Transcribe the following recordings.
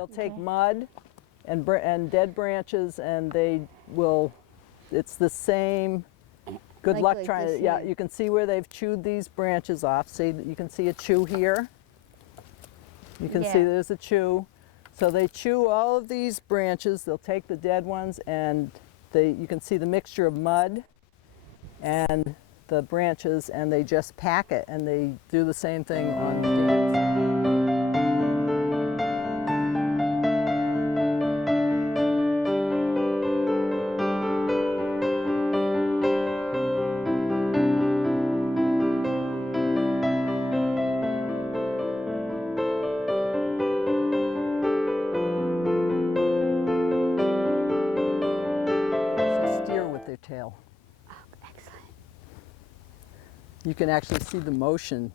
They'll take mud and dead branches, and they will, it's the same, good luck trying to, yeah, you can see where they've chewed these branches off. See, you can see a chew here. You can see there's a chew. So they chew all of these branches. They'll take the dead ones, and you can see the mixture of mud and the branches, and they just pack it, and they do the same thing on the dams. Their tail. Oh, excellent. You can actually see the motion.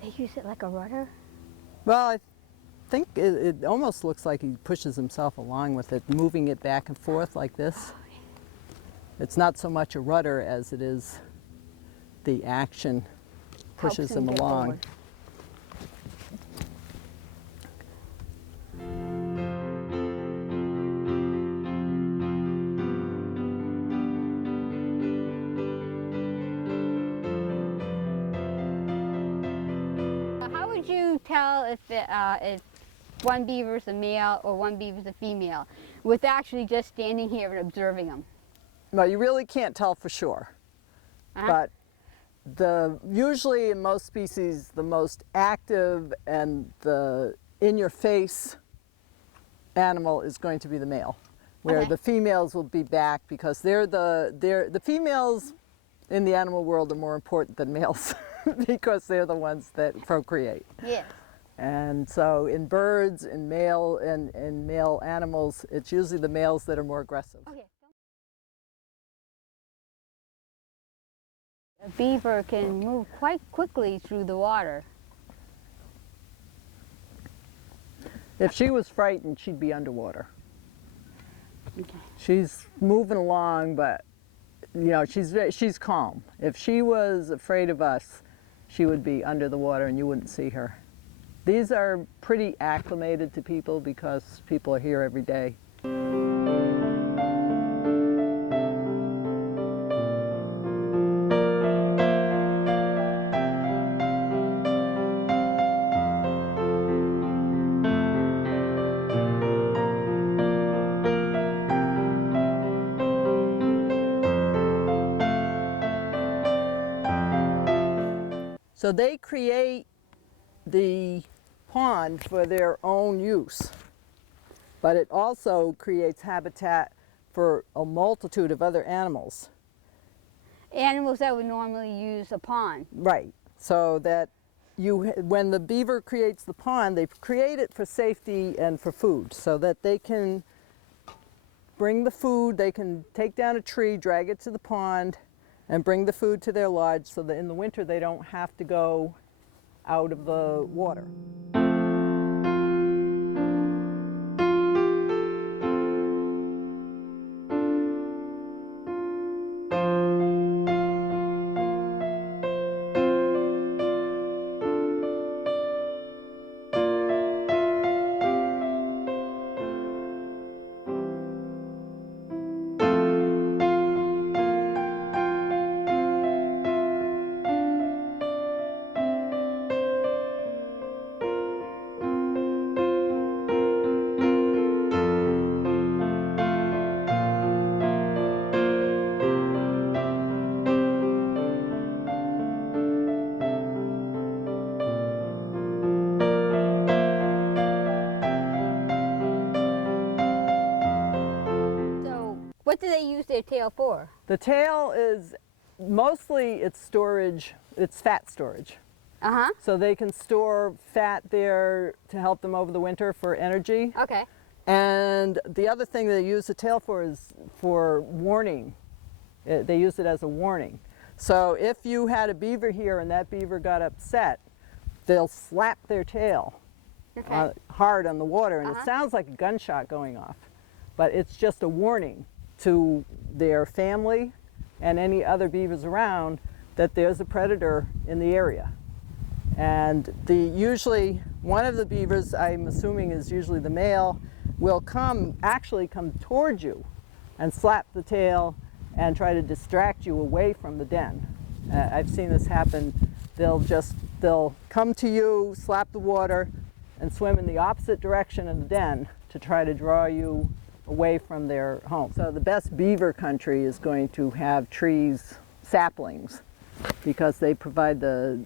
They use it like a rudder? Well, I think it almost looks like he pushes himself along with it, moving it back and forth like this. It's not so much a rudder as it is the action pushes him along. Forward. Tell if one beaver is a male or one beaver is a female with actually just standing here and observing them? Well, you really can't tell for sure. But usually in most species, the most active and the in-your-face animal is going to be the male, where the females will be back because the females in the animal world are more important than males. Because they're the ones that procreate. Yes. And so in birds, in male animals, it's usually the males that are more aggressive. Okay. A beaver can move quite quickly through the water. If she was frightened, she'd be underwater. Okay. She's moving along, but you know, she's calm. If she was afraid of us, she would be under the water and you wouldn't see her. These are pretty acclimated to people because people are here every day. So they create the pond for their own use, but it also creates habitat for a multitude of other animals. Animals that would normally use a pond. Right, so that when the beaver creates the pond, they create it for safety and for food, so that they can bring the food, they can take down a tree, drag it to the pond, and bring the food to their lodge so that in the winter they don't have to go out of the water. What do they use their tail for? The tail is mostly it's storage, it's fat storage. So they can store fat there to help them over the winter for energy. Okay. And the other thing they use the tail for is for warning. They use it as a warning. So if you had a beaver here and that beaver got upset, they'll slap their tail hard on the water, and it sounds like a gunshot going off. But it's just a warning to their family and any other beavers around that there's a predator in the area. And usually one of the beavers, I'm assuming is usually the male, will actually come towards you and slap the tail and try to distract you away from the den. I've seen this happen. They'll come to you, slap the water, and swim in the opposite direction of the den to try to draw you away from their home. So the best beaver country is going to have trees, saplings, because they provide the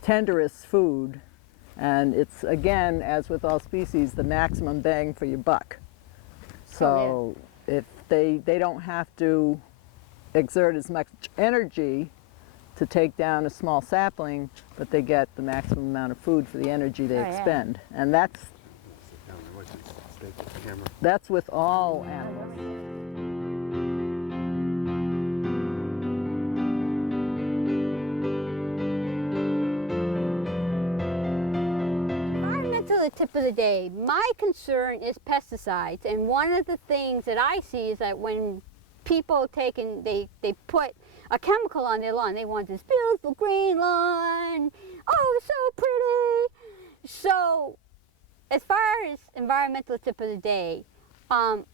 tenderest food, and it's, again, as with all species, the maximum bang for your buck. So if they don't have to exert as much energy to take down a small sapling, but they get the maximum amount of food for the energy they expend. And that's with all animals. Environmental the tip of the day. My concern is pesticides, and one of the things that I see is that when people take and they put a chemical on their lawn, they want this beautiful green lawn. Oh, so pretty. So, as far as environmental tip of the day, how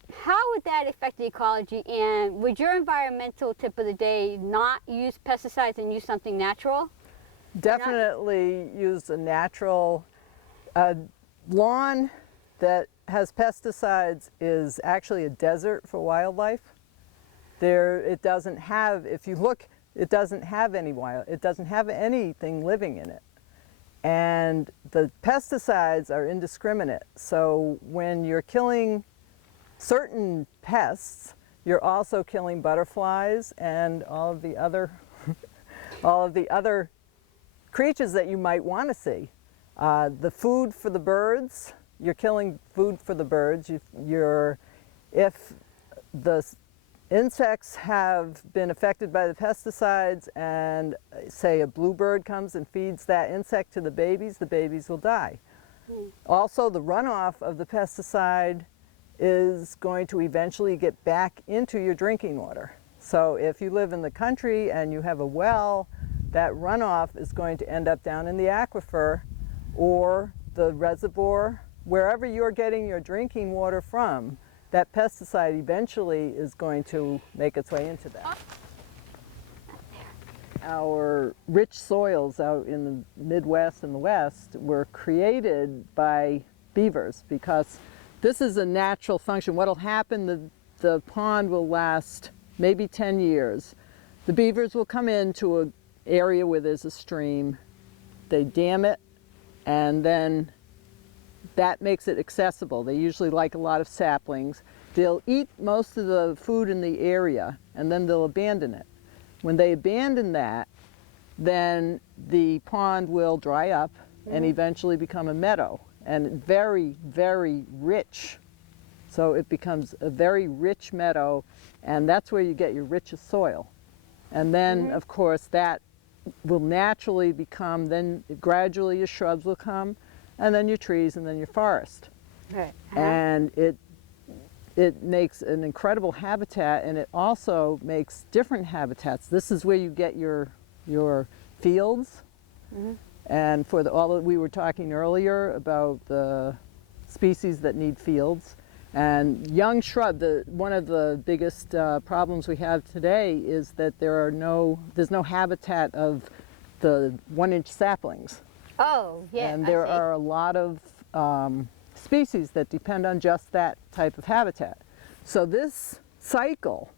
would that affect the ecology? And would your environmental tip of the day not use pesticides and use something natural? Definitely use a natural. Lawn that has pesticides is actually a desert for wildlife. It doesn't have, if you look, it doesn't have it doesn't have anything living in it. And the pesticides are indiscriminate. So when you're killing certain pests, you're also killing butterflies and all of the other creatures that you might want to see. The food for the birds, you're killing food for the birds. If the insects have been affected by the pesticides and say a bluebird comes and feeds that insect to the babies will die. Also, the runoff of the pesticide is going to eventually get back into your drinking water. So if you live in the country and you have a well, that runoff is going to end up down in the aquifer or the reservoir, wherever you're getting your drinking water from. That pesticide eventually is going to make its way into that. Our rich soils out in the Midwest and the West were created by beavers because this is a natural function. What'll happen, the pond will last maybe 10 years. The beavers will come into an area where there's a stream, they dam it, and then that makes it accessible. They usually like a lot of saplings. They'll eat most of the food in the area and then they'll abandon it. When they abandon that, then the pond will dry up and eventually become a meadow, and very, very rich. So it becomes a very rich meadow, and that's where you get your richest soil. And then, of course, that will naturally become, then gradually your shrubs will come, and then your trees, and then your forest. Right. And it makes an incredible habitat, and it also makes different habitats. This is where you get your fields. And for all that we were talking earlier about the species that need fields. And young shrub, one of the biggest problems we have today is that there's no habitat of the 1-inch saplings. Oh, yeah. And there are a lot of species that depend on just that type of habitat. So this cycle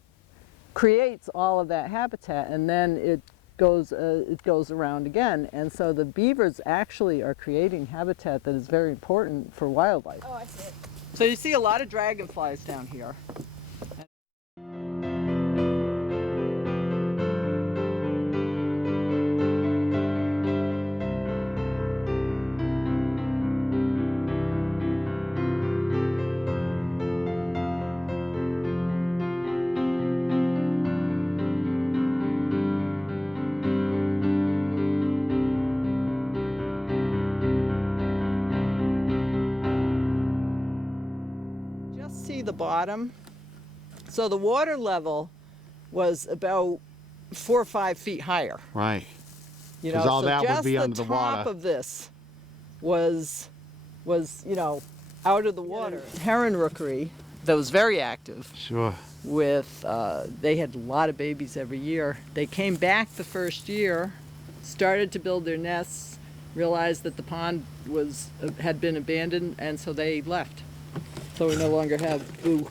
creates all of that habitat, and then it goes around again. And so the beavers actually are creating habitat that is very important for wildlife. Oh, I see it. So you see a lot of dragonflies down here. The bottom. So the water level was about 4 or 5 feet higher. Right. You know, all so that just would be the under the top water. of this was out of the water. Heron rookery that was very active. Sure. They had a lot of babies every year. They came back the first year, started to build their nests, realized that the pond had been abandoned, and so they left. So we no longer have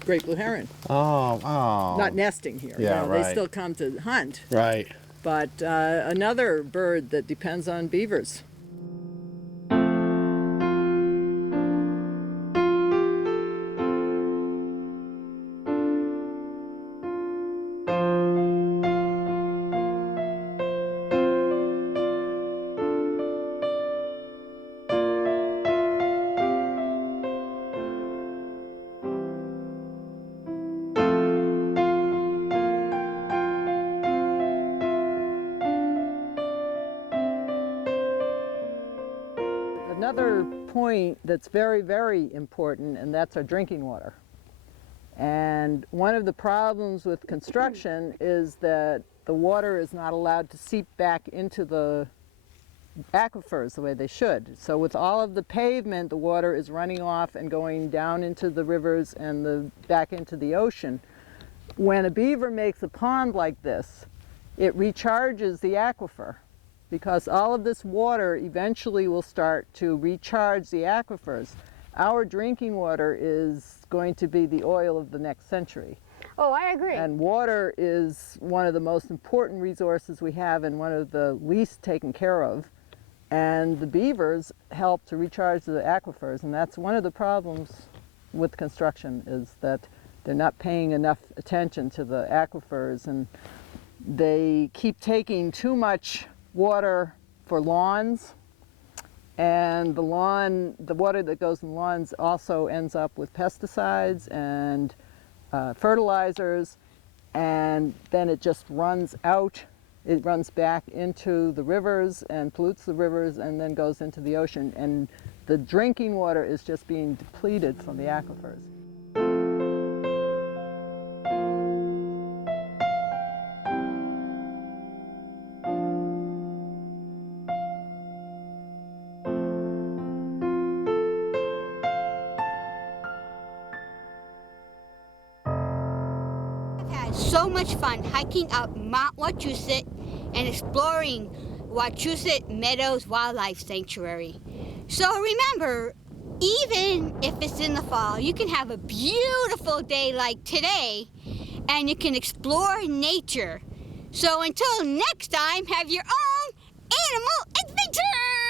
great blue heron. Oh. Not nesting here. Yeah, right. They still come to hunt. Right. But another bird that depends on beavers. Another point that's very, very important, and that's our drinking water. And one of the problems with construction is that the water is not allowed to seep back into the aquifers the way they should. So with all of the pavement, the water is running off and going down into the rivers and back into the ocean. When a beaver makes a pond like this, it recharges the aquifer, because all of this water eventually will start to recharge the aquifers. Our drinking water is going to be the oil of the next century. Oh, I agree. And water is one of the most important resources we have and one of the least taken care of. And the beavers help to recharge the aquifers, and that's one of the problems with construction, is that they're not paying enough attention to the aquifers, and they keep taking too much water for lawns, and the water that goes in lawns also ends up with pesticides and fertilizers, and then it just runs out. It runs back into the rivers and pollutes the rivers and then goes into the ocean, and the drinking water is just being depleted from the aquifers. So much fun hiking up Mount Wachusett and exploring Wachusett Meadow Wildlife Sanctuary. So remember, even if it's in the fall, you can have a beautiful day like today and you can explore nature. So until next time, have your own animal adventure!